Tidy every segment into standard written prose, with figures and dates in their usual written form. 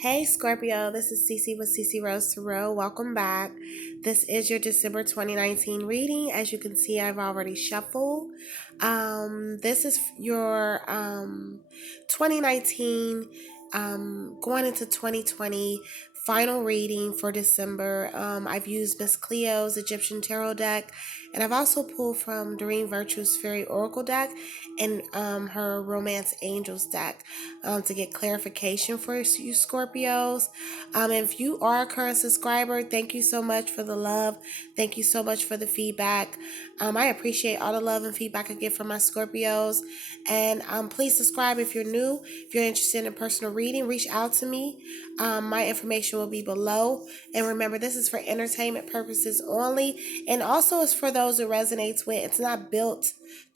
Hey Scorpio, this is Cece with Cece Rose Tarot. Welcome back. This is your December 2019 reading. As you can see, I've already shuffled. This is your 2019 going into 2020 final reading for December. I've used Miss Cleo's Egyptian Tarot deck, and I've also pulled from Doreen Virtue's Fairy Oracle deck and her Romance Angels deck to get clarification for you Scorpios. If you are a current subscriber, thank you so much for the love. Thank you so much for the feedback. I appreciate all the love and feedback I get from my Scorpios. And please subscribe if you're new. If you're interested in a personal reading, reach out to me. My information will be below. And remember, this is for entertainment purposes only. And also it's for those it resonates with. It's not built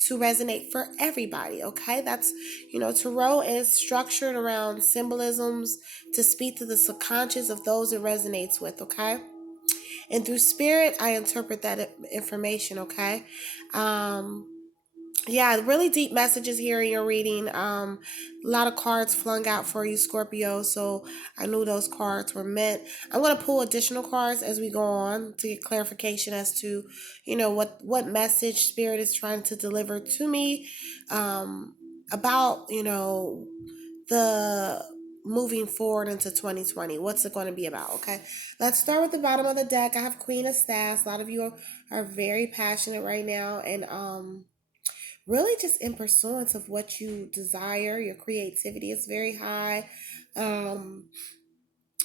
to resonate for everybody, okay? That's, tarot is structured around symbolisms to speak to the subconscious of those it resonates with, okay? And through spirit, I interpret that information, okay? Yeah, really deep messages here in your reading. A lot of cards flung out for you, Scorpio, so I knew those cards were meant. I'm going to pull additional cards as we go on to get clarification as to, what message Spirit is trying to deliver to me about, the moving forward into 2020. What's it going to be about, okay? Let's start with the bottom of the deck. I have Queen of Staffs. A lot of you are very passionate right now, and really just in pursuance of what you desire. Your creativity is very high. Um,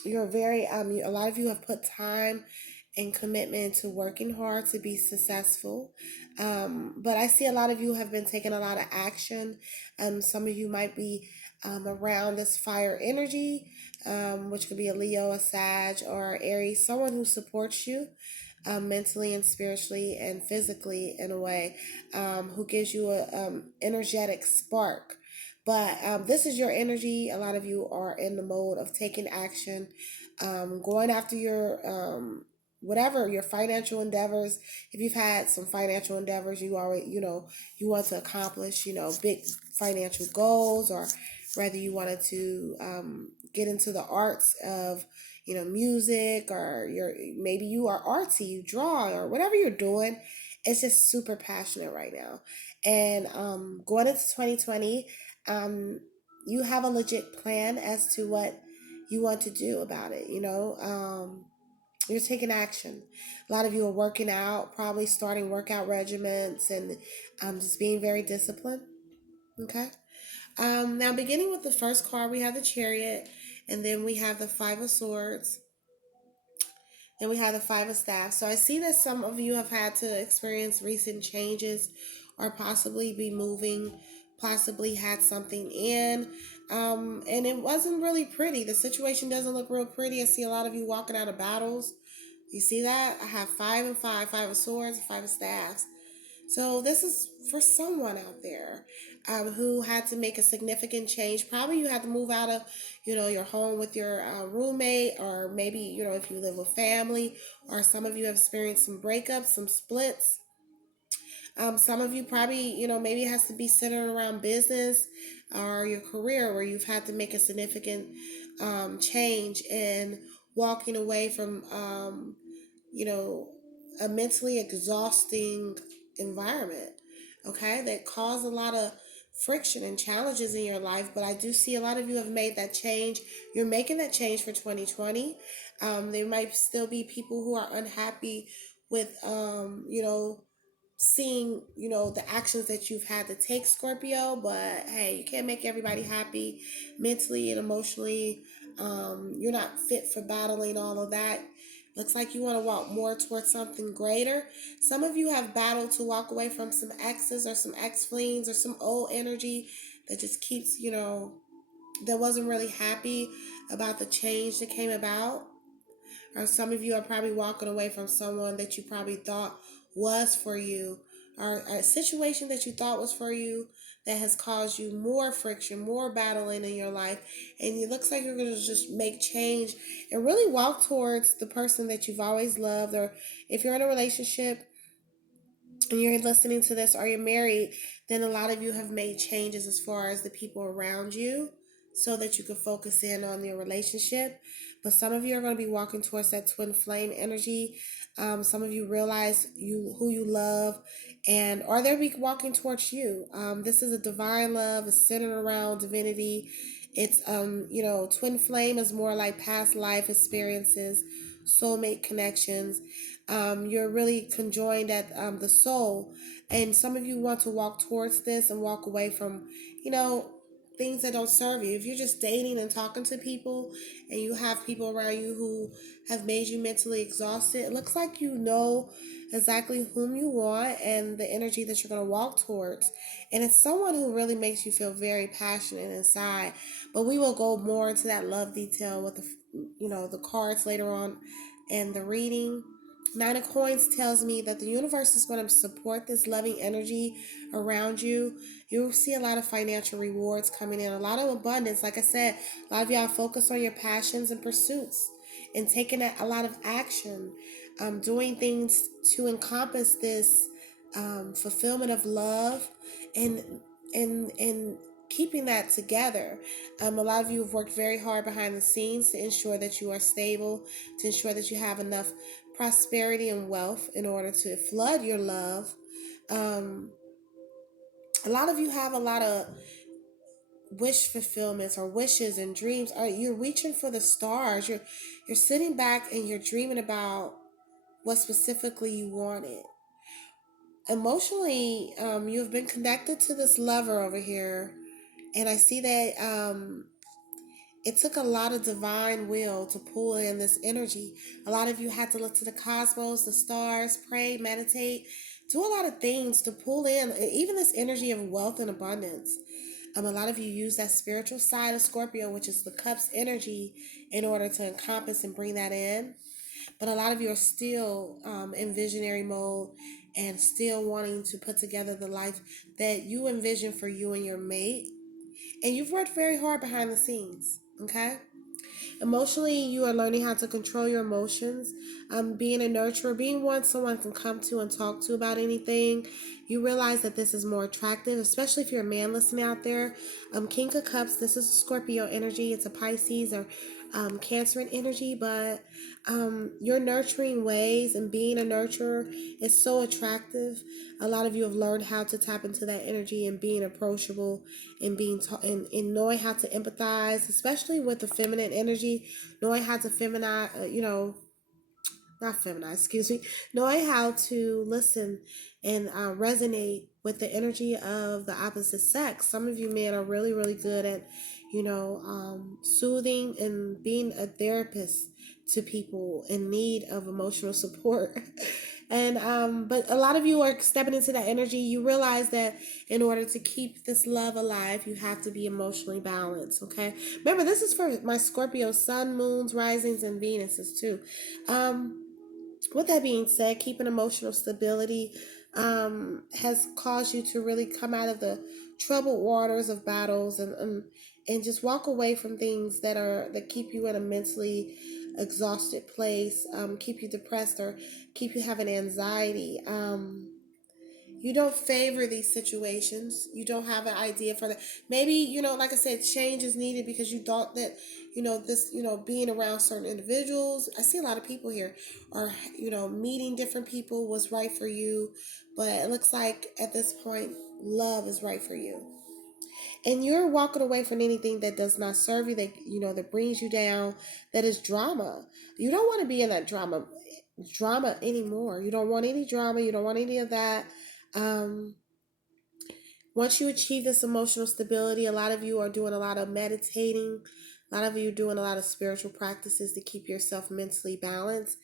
you're very a lot of you have put time and commitment to working hard to be successful. But I see a lot of you have been taking a lot of action. Some of you might be around this fire energy, which could be a Leo, a Sag, or Aries, someone who supports you mentally and spiritually and physically in a way, who gives you a energetic spark. But this is your energy. A lot of you are in the mode of taking action, going after your whatever your financial endeavors. If you've had some financial endeavors, you already you want to accomplish big financial goals, or whether you wanted to get into the arts of music, or maybe you are artsy, you draw, or whatever you're doing. It's just super passionate right now. And going into 2020, um, you have a legit plan as to what you want to do about it. You're taking action. A lot of you are working out, probably starting workout regimens, and just being very disciplined. Okay. Now, beginning with the first card, we have the Chariot, and then we have the Five of Swords, then we have the Five of Staffs. So I see that some of you have had to experience recent changes, or possibly be moving, possibly had something in. And it wasn't really pretty. The situation doesn't look real pretty. I see a lot of you walking out of battles. You see that? I have five and five, Five of Swords, Five of Staffs. So this is for someone out there who had to make a significant change. Probably you had to move out of, your home with your roommate, or maybe, if you live with family, or some of you have experienced some breakups, some splits. Some of you probably, maybe it has to be centered around business or your career, where you've had to make a significant change in walking away from, you know, a mentally exhausting environment, okay, that caused a lot of friction and challenges in your life. But I do see a lot of you have made that change. You're making that change for 2020. There might still be people who are unhappy with, seeing the actions that you've had to take, Scorpio. But hey, you can't make everybody happy mentally and emotionally. You're not fit for battling all of that. Looks like you want to walk more towards something greater. Some of you have battled to walk away from some exes, or some ex-flings, or some old energy that just keeps, that wasn't really happy about the change that came about. Or some of you are probably walking away from someone that you probably thought was for you, or a situation that you thought was for you that has caused you more friction, more battling in your life. And it looks like you're going to just make change and really walk towards the person that you've always loved. Or if you're in a relationship and you're listening to this, or you're married, then a lot of you have made changes as far as the people around you. so that you can focus in on your relationship. But some of you are going to be walking towards that twin flame energy. Some of you realize who you love, and or they'll be walking towards you. This is a divine love. It's centered around divinity. It's twin flame is more like past life experiences, soulmate connections. You're really conjoined at the soul, and some of you want to walk towards this and walk away from, you know, things that don't serve you. If you're just dating and talking to people and you have people around you who have made you mentally exhausted, it looks like you know exactly whom you want and the energy that you're going to walk towards. And it's someone who really makes you feel very passionate inside. But we will go more into that love detail with the cards later on in the reading. Nine of Coins tells me that the universe is going to support this loving energy around you. You'll see a lot of financial rewards coming in, a lot of abundance. Like I said, a lot of y'all focus on your passions and pursuits and taking a lot of action, doing things to encompass this fulfillment of love and and keeping that together. A lot of you have worked very hard behind the scenes to ensure that you are stable, to ensure that you have enough prosperity and wealth in order to flood your love. Um, a lot of you have a lot of wish fulfillments or wishes and dreams. Are you're reaching for the stars? You're sitting back and you're dreaming about what specifically you wanted. Emotionally, you've been connected to this lover over here, and I see that it took a lot of divine will to pull in this energy. A lot of you had to look to the cosmos, the stars, pray, meditate, do a lot of things to pull in even this energy of wealth and abundance. A lot of you use that spiritual side of Scorpio, which is the cups energy, in order to encompass and bring that in. But a lot of you are still in visionary mode and still wanting to put together the life that you envision for you and your mate. And you've worked very hard behind the scenes, okay? Emotionally, you are learning how to control your emotions. Being a nurturer, being one someone can come to and talk to about anything. You realize that this is more attractive, especially if you're a man listening out there. King of Cups, this is a Scorpio energy. It's a Pisces or Cancer energy, but your nurturing ways and being a nurturer is so attractive. A lot of you have learned how to tap into that energy and being approachable and and knowing how to empathize, especially with the feminine energy, knowing how to feminize, not feminize, excuse me, knowing how to listen and resonate with the energy of the opposite sex. Some of you men are really, really good at, soothing and being a therapist to people in need of emotional support. And but a lot of you are stepping into that energy. You realize that in order to keep this love alive, you have to be emotionally balanced. Okay, remember, this is for my Scorpio sun, moons, risings, and Venuses too. With that being said, keeping emotional stability has caused you to really come out of the troubled waters of battles and just walk away from things that keep you in a mentally exhausted place, keep you depressed, or keep you having anxiety. You don't favor these situations. You don't have an idea for that. Maybe, like I said, change is needed because you thought that, being around certain individuals. I see a lot of people here are, meeting different people was right for you. But it looks like at this point, love is right for you. And you're walking away from anything that does not serve you, that brings you down, that is drama. You don't want to be in that drama anymore. You don't want any drama. You don't want any of that. Um, Once you achieve this emotional stability, a lot of you are doing a lot of meditating. A lot of you are doing a lot of spiritual practices to keep yourself mentally balanced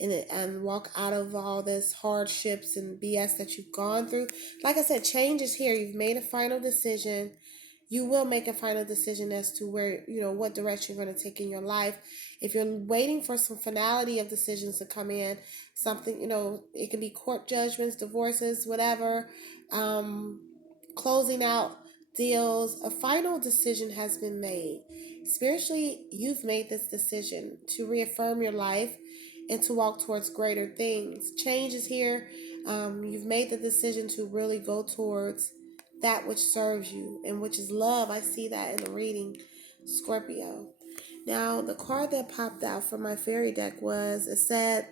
and walk out of all this hardships and BS that you've gone through. Like I said, change is here. You've made a final decision. You will make a final decision as to where, what direction you're going to take in your life. If you're waiting for some finality of decisions to come in, something, it can be court judgments, divorces, whatever, um, closing out deals, a final decision has been made. Spiritually, you've made this decision to reaffirm your life and to walk towards greater things. Change is here. You've made the decision to really go towards that which serves you and which is love. I see that in the reading. Scorpio. Now, the card that popped out from my fairy deck was, it said,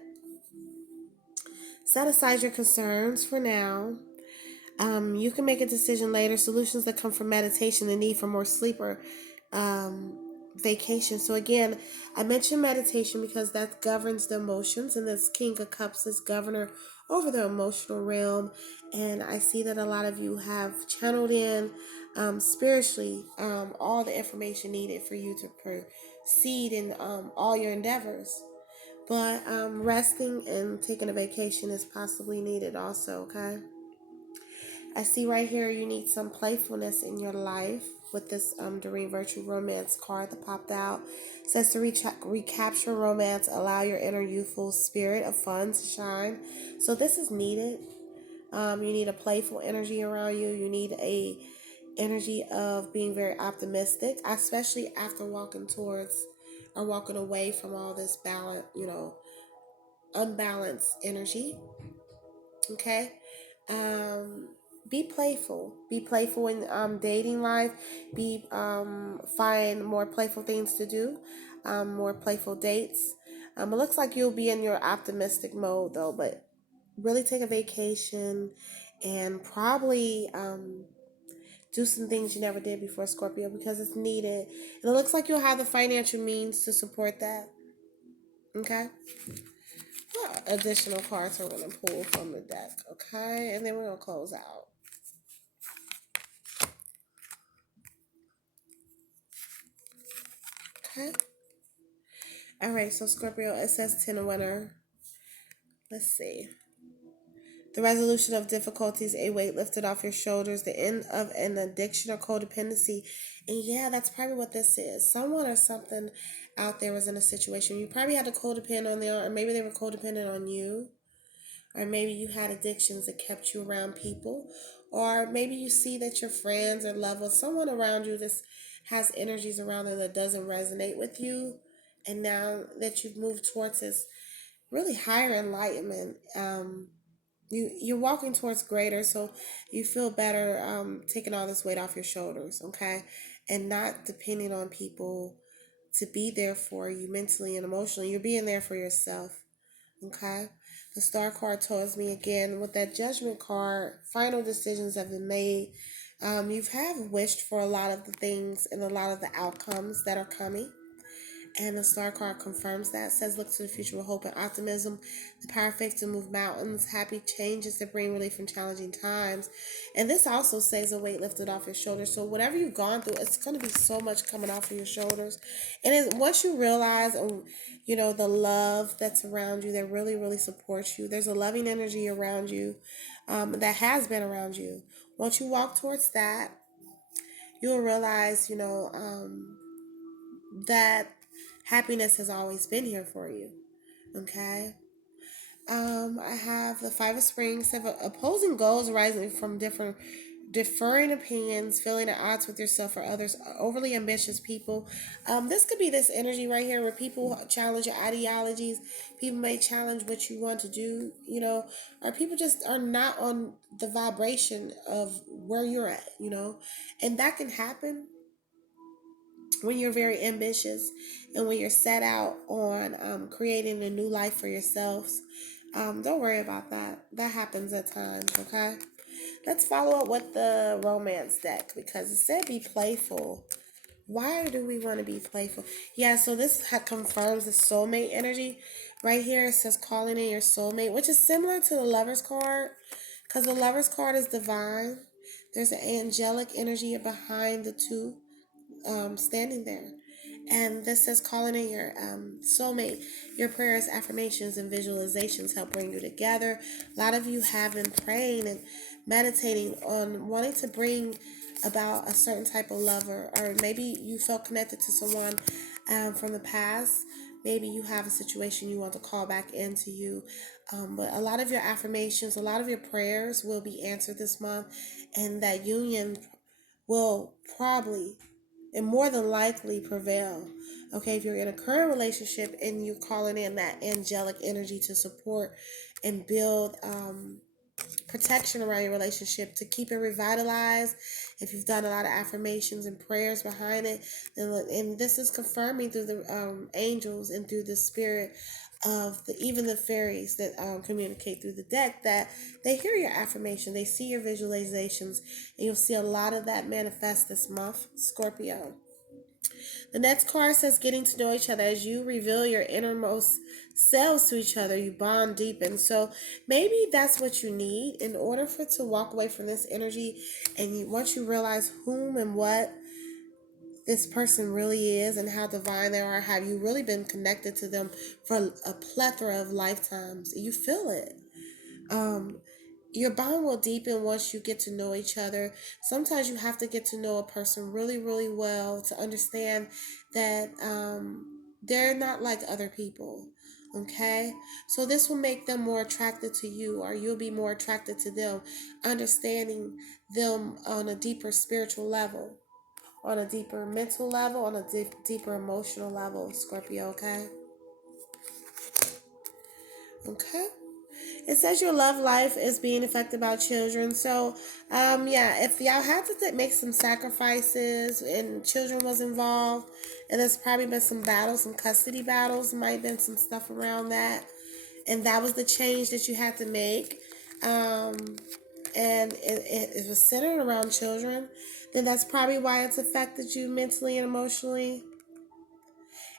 set aside your concerns for now. You can make a decision later. Solutions that come from meditation, the need for more sleep, or um, vacation. So again, I mentioned meditation because that governs the emotions, and this King of Cups is governor over the emotional realm. And I see that a lot of you have channeled in spiritually all the information needed for you to proceed in all your endeavors. But resting and taking a vacation is possibly needed also, okay? I see right here you need some playfulness in your life with this Doreen Virtue Romance card that popped out. It says to recapture romance, allow your inner youthful spirit of fun to shine. So this is needed. You need a playful energy around you. You need a energy of being very optimistic, especially after walking towards or walking away from all this unbalanced energy. Okay. um be playful, be playful in dating life. Be find more playful things to do, more playful dates. It looks like you'll be in your optimistic mode though, but really take a vacation and probably do some things you never did before, Scorpio, because it's needed. And it looks like you'll have the financial means to support that. Okay. What additional cards we're going to pull from the deck, okay? And then we're going to close out. Okay. All right, so Scorpio, it says 10 winner. Let's see. The resolution of difficulties, a weight lifted off your shoulders, the end of an addiction or codependency. And yeah, that's probably what this is. Someone or something out there was in a situation. You probably had a codependent on there, or maybe they were codependent on you. Or maybe you had addictions that kept you around people. Or maybe you see that your friends or loved ones, someone around you that has energies around them that doesn't resonate with you. And now that you've moved towards this really higher enlightenment, you're walking towards greater, so you feel better taking all this weight off your shoulders, okay? And not depending on people to be there for you mentally and emotionally. You're being there for yourself. Okay. The star card tells me again with that judgment card, final decisions have been made. You've have wished for a lot of the things and a lot of the outcomes that are coming. And the star card confirms that. It says, look to the future with hope and optimism. The power of faith to move mountains. Happy changes that bring relief from challenging times. And this also says a weight lifted off your shoulders. So whatever you've gone through, it's going to be so much coming off of your shoulders. And once you realize, the love that's around you that really, really supports you. There's a loving energy around you that has been around you. Once you walk towards that, you'll realize, that happiness has always been here for you. Okay. I have the Five of Springs. Have opposing goals arising from differing opinions, feeling at odds with yourself or others, overly ambitious people. This could be this energy right here where people challenge your ideologies. People may challenge what you want to do, or people just are not on the vibration of where you're at, and that can happen when you're very ambitious and when you're set out on creating a new life for yourselves. Don't worry about that. That happens at times, okay? Let's follow up with the romance deck because it said be playful. Why do we want to be playful? Yeah, so this confirms the soulmate energy. Right here it says calling in your soulmate, which is similar to the lover's card because the lover's card is divine. There's an angelic energy behind the two standing there. And this says calling in your soulmate. Your prayers, affirmations, and visualizations help bring you together. A lot of you have been praying and meditating on wanting to bring about a certain type of lover, or maybe you felt connected to someone from the past. Maybe you have a situation you want to call back into you. But a lot of your affirmations, a lot of your prayers will be answered this month, and that union will probably and more than likely prevail. Okay, if you're in a current relationship and you're calling in that angelic energy to support and build protection around your relationship to keep it revitalized. If you've done a lot of affirmations and prayers behind it, and this is confirming through the angels and through the spirit of even the fairies that communicate through the deck, that they hear your affirmation, they see your visualizations, and you'll see a lot of that manifest this month, Scorpio. The next card says getting to know each other. As you reveal your innermost selves to each other, you bond deepen. So maybe that's what you need in order for to walk away from this energy. And once you realize whom and what this person really is and how divine they are, have you really been connected to them for a plethora of lifetimes? You feel it. Um, your bond will deepen once you get to know each other. Sometimes you have to get to know a person really, really well to understand that they're not like other people. Okay? So this will make them more attracted to you, or you'll be more attracted to them, understanding them on a deeper spiritual level, on a deeper mental level, on a deeper emotional level, Scorpio, okay? Okay. It says your love life is being affected by children. So, yeah, if y'all had to make some sacrifices and children was involved, and there's probably been some battles, some custody battles, might have been some stuff around that, and that was the change that you had to make, and it was centered around children, then that's probably why it's affected you mentally and emotionally.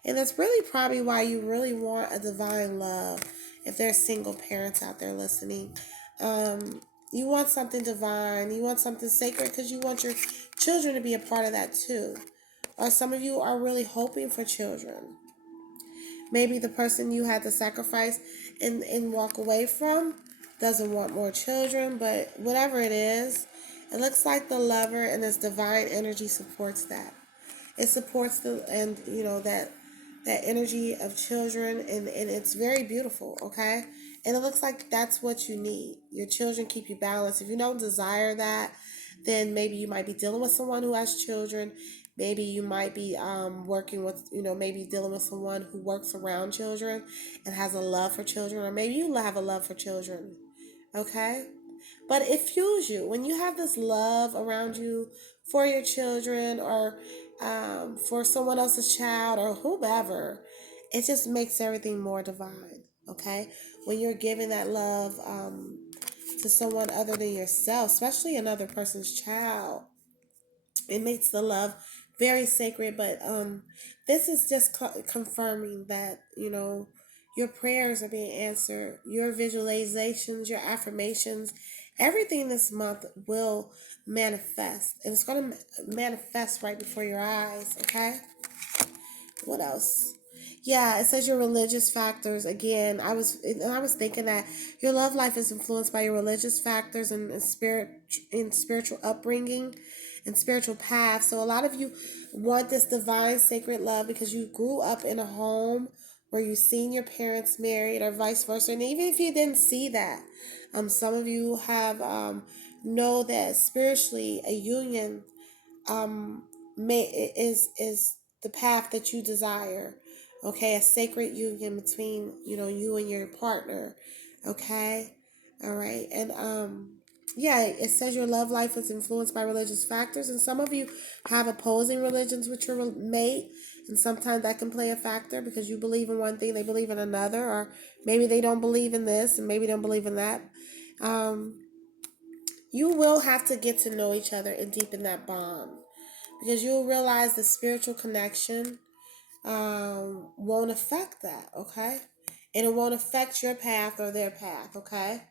And that's really probably why you really want a divine love. If there's single parents out there listening, you want something divine, you want something sacred because you want your children to be a part of that too. Or some of you are really hoping for children. Maybe the person you had to sacrifice and walk away from doesn't want more children, but whatever it is, it looks like the lover and this divine energy supports that. It supports that energy of children, and it's very beautiful, okay? And it looks like that's what you need. Your children keep you balanced. If you don't desire that, then maybe you might be dealing with someone who has children. Maybe you might be working with, maybe dealing with someone who works around children and has a love for children, or maybe you have a love for children, okay? But it fuels you when you have this love around you for your children, or for someone else's child, or whomever. It just makes everything more divine. Okay, when you're giving that love to someone other than yourself, especially another person's child, it makes the love very sacred. But this is just confirming that your prayers are being answered, your visualizations, your affirmations, everything this month will manifest, and it's going to manifest right before your eyes. Okay, what else? Yeah, it says your religious factors. Again, I was thinking that your love life is influenced by your religious factors and spiritual upbringing and spiritual path. So a lot of you want this divine sacred love because you grew up in a home where you seen your parents married, or vice versa. And even if you didn't see that, some of you have know that spiritually a union is the path that you desire. Okay, a sacred union between you and your partner. Okay, all right, and yeah, it says your love life is influenced by religious factors, and some of you have opposing religions with your mate, and sometimes that can play a factor because you believe in one thing, they believe in another, or maybe they don't believe in this and maybe they don't believe in that. Um, you will have to get to know each other and deepen that bond, because you'll realize the spiritual connection won't affect that, okay? And it won't affect your path or their path, okay?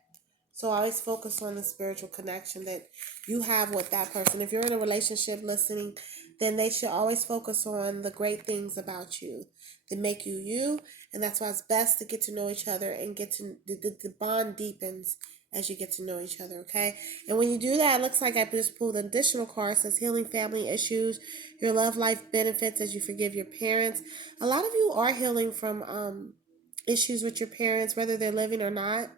So always focus on the spiritual connection that you have with that person. If you're in a relationship listening, then they should always focus on the great things about you that make you you. And that's why it's best to get to know each other and get to the bond deepens as you get to know each other, okay? And when you do that, it looks like I just pulled an additional card. It says healing family issues, your love life benefits as you forgive your parents. A lot of you are healing from issues with your parents, whether they're living or not.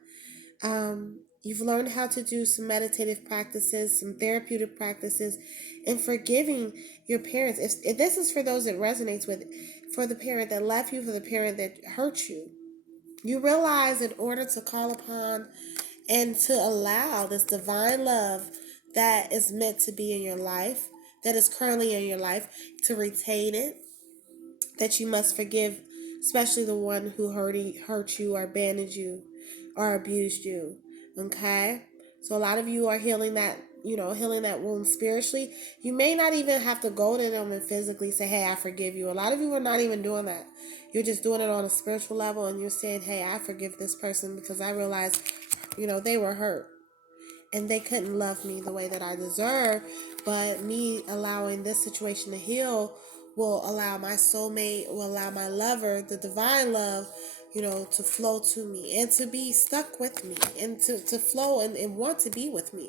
You've learned how to do some meditative practices, some therapeutic practices, and forgiving your parents. If this is for those that resonates with, for the parent that left you, for the parent that hurt you, you realize in order to call upon and to allow this divine love that is meant to be in your life, that is currently in your life, to retain it, that you must forgive, especially the one who hurt you or abandoned you or abused you. Okay? So a lot of you are healing that, healing that wound spiritually. You may not even have to go to them and physically say, hey, I forgive you. A lot of you are not even doing that. You're just doing it on a spiritual level, and you're saying, hey, I forgive this person because I realized, they were hurt and they couldn't love me the way that I deserve. But me allowing this situation to heal will allow my soulmate, will allow my lover, the divine love, to flow to me and to be stuck with me and to flow and want to be with me.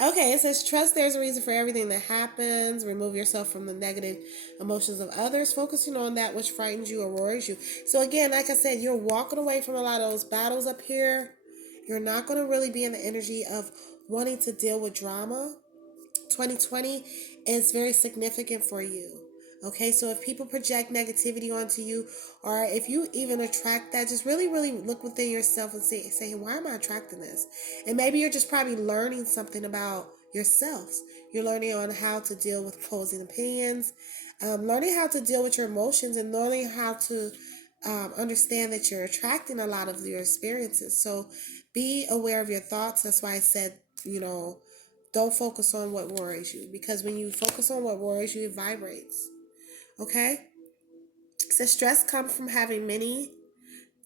Okay, it says, trust there's a reason for everything that happens. Remove yourself from the negative emotions of others, focusing on that which frightens you or worries you. So again, like I said, you're walking away from a lot of those battles up here. You're not going to really be in the energy of wanting to deal with drama. 2020 is very significant for you. Okay, so if people project negativity onto you, or if you even attract that, just really, really look within yourself and say, why am I attracting this? And maybe you're just probably learning something about yourselves. You're learning on how to deal with opposing opinions, learning how to deal with your emotions, and learning how to understand that you're attracting a lot of your experiences. So be aware of your thoughts. That's why I said, don't focus on what worries you, because when you focus on what worries you, it vibrates. Okay? So stress comes from having many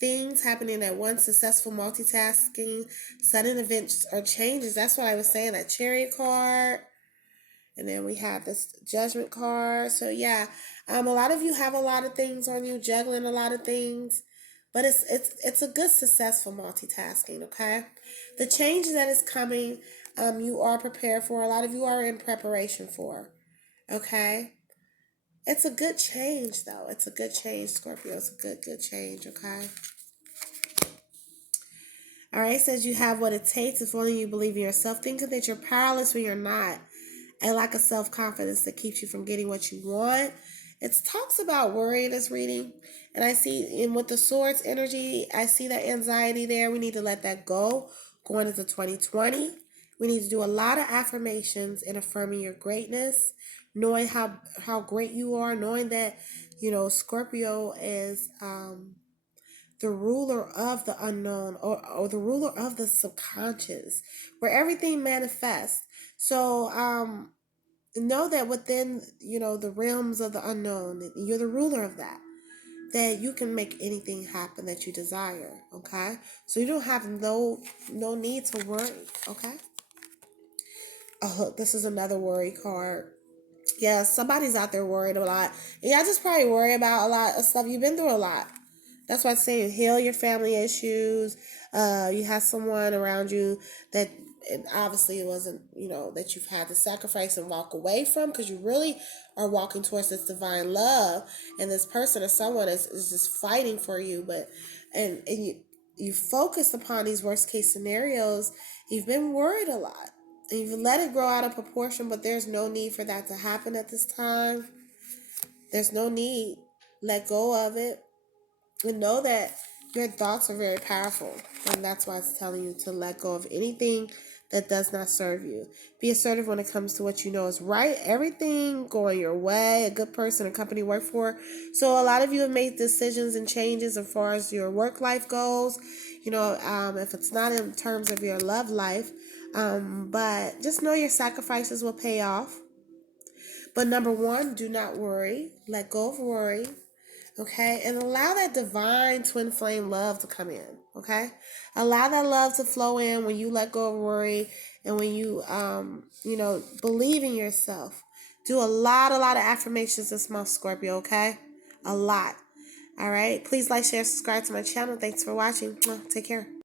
things happening at once, successful multitasking, sudden events or changes. That's what I was saying, that Chariot card. And then we have this Judgment card. So yeah, a lot of you have a lot of things on you, juggling a lot of things. But it's a good successful multitasking, okay? The change that is coming, you are prepared for. A lot of you are in preparation for, okay? It's a good change, though. It's a good change, Scorpio. It's a good change, okay? All right, it says you have what it takes if only you believe in yourself. Thinking that you're powerless when you're not. A lack of self-confidence that keeps you from getting what you want. It talks about worry in this reading. And I see, and with the swords energy, I see that anxiety there. We need to let that go going into 2020. We need to do a lot of affirmations and affirming your greatness, knowing how great you are, knowing that, Scorpio is the ruler of the unknown, or the ruler of the subconscious, where everything manifests. So know that within, the realms of the unknown, you're the ruler of that you can make anything happen that you desire. Okay, so you don't have no need to worry. Okay. Oh, this is another worry card. Yeah, somebody's out there worried a lot. Yeah, I just probably worry about a lot of stuff. You've been through a lot. That's why I'm saying heal your family issues. You have someone around you that, and obviously it wasn't, that you've had to sacrifice and walk away from, because you really are walking towards this divine love, and this person or someone is just fighting for you. But and you focused upon these worst case scenarios. You've been worried a lot. And you've let it grow out of proportion, but there's no need for that to happen at this time. There's no need. Let go of it. And know that your thoughts are very powerful. And that's why it's telling you to let go of anything that does not serve you. Be assertive when it comes to what you know is right. Everything going your way, a good person, a company you work for. So a lot of you have made decisions and changes as far as your work life goes. If it's not in terms of your love life. But just know your sacrifices will pay off. But number one, do not worry. Let go of worry. Okay, and allow that divine twin flame love to come in. Okay, allow that love to flow in when you let go of worry, and when you believe in yourself. Do a lot of affirmations this month, Scorpio. Okay, a lot. All right, please like, share, subscribe to my channel. Thanks for watching. Take care.